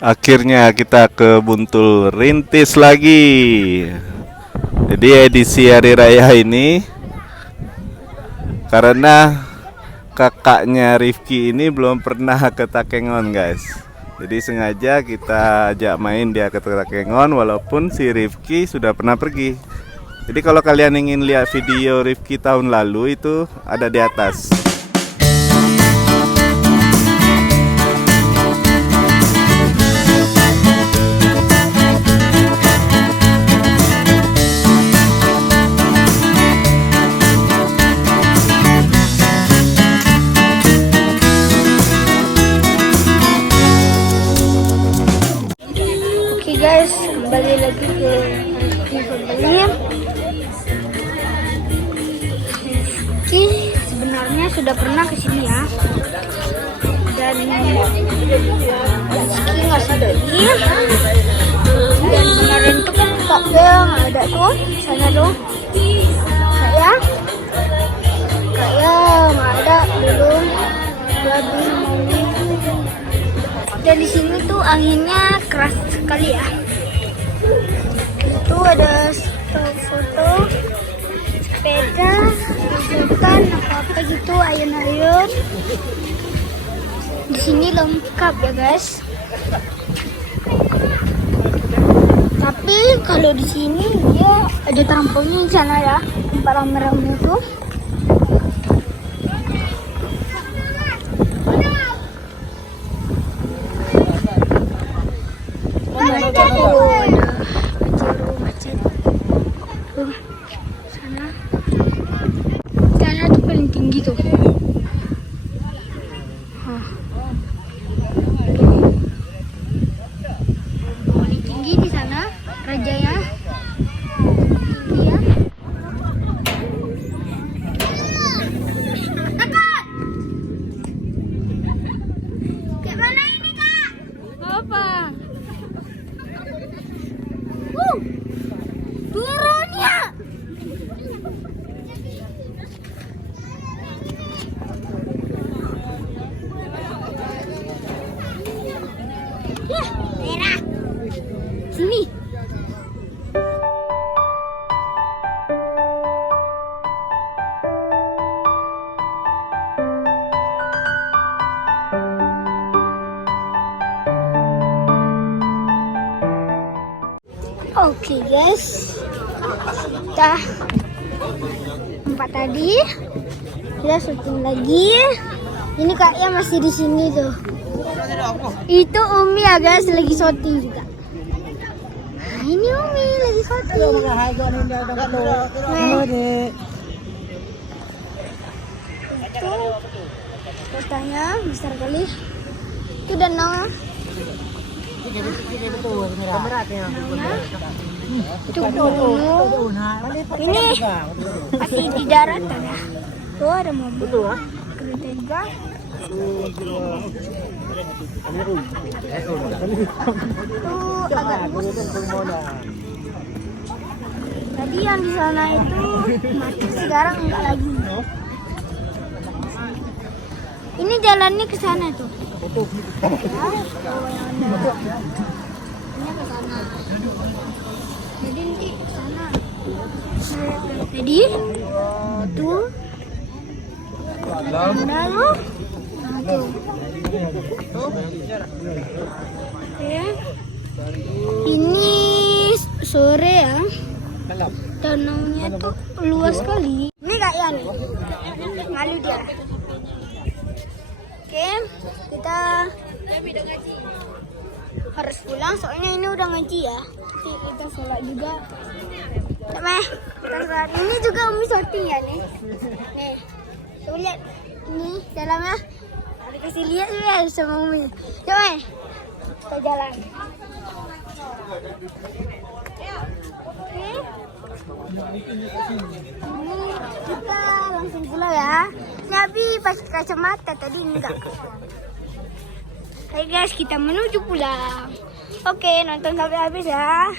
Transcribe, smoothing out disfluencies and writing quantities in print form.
Akhirnya kita ke Buntul Rintis lagi. Jadi edisi hari raya ini karena kakaknya Rifki ini belum pernah ke Takengon, guys. Jadi sengaja kita ajak main dia ke Takengon walaupun si Rifki sudah pernah pergi. Jadi kalau kalian ingin lihat video Rifki tahun lalu itu ada di atas. Oke guys, kembali lagi ke Rizky Family. Rizky sebenarnya sudah pernah kesini ya, dan Rizky nggak sadari. Dan kemarin tuh kan kaknya nggak ada tuh, sana tuh kayak nggak ada dulu, jadi dan di sini tuh anginnya keras sekali ya. Itu ada foto, sepeda, hutan, apa gitu, ayun-ayun. Di sini lengkap ya guys. Tapi kalau di sini dia ada trampolin di sana ya, tempat rame-rame itu. Sana tuh paling tinggi tuh. Paling tinggi di sana, rajanya tinggi ya. Kakak, kayak mana ini kak? Apa? Turun ya. Merah. Sini. Oke guys, kita tempat tadi kita syuting lagi. Ini kaknya masih di sini tuh. Itu Umi ya guys, lagi syuting juga. Nah, ini Umi lagi syuting. Itu kotanya besar kali. Itu danau. Itu gunung. Ini masih di daratan ya. Tuh ada mobil kereta juga. Tuh agak bagus. Tadi yang di sana itu mati, sekarang enggak lagi. Ini jalannya ke sana tuh. Ya, ini ke sana. Jadi nanti ke sana. Jadi itu lalu nah tuh. Oke. Ini sore ya. Danaunya tuh luas sekali. Ini kayaknya nih. Malu dia. Oke, kita harus pulang soalnya ini udah ngaji ya. Nanti kita sholat juga. Meh, kita sholat. Ini juga Umi syuting ya nih. Nih, coba lihat. Ini dalamnya. Dikasih lihat ya sama Umi. Coba Meh, kita jalan. Oke. Ini kita langsung pulang ya. Nabi pakai kacamata tadi enggak. Hai guys, kita menuju pulang. Oke, nonton sampai habis ya.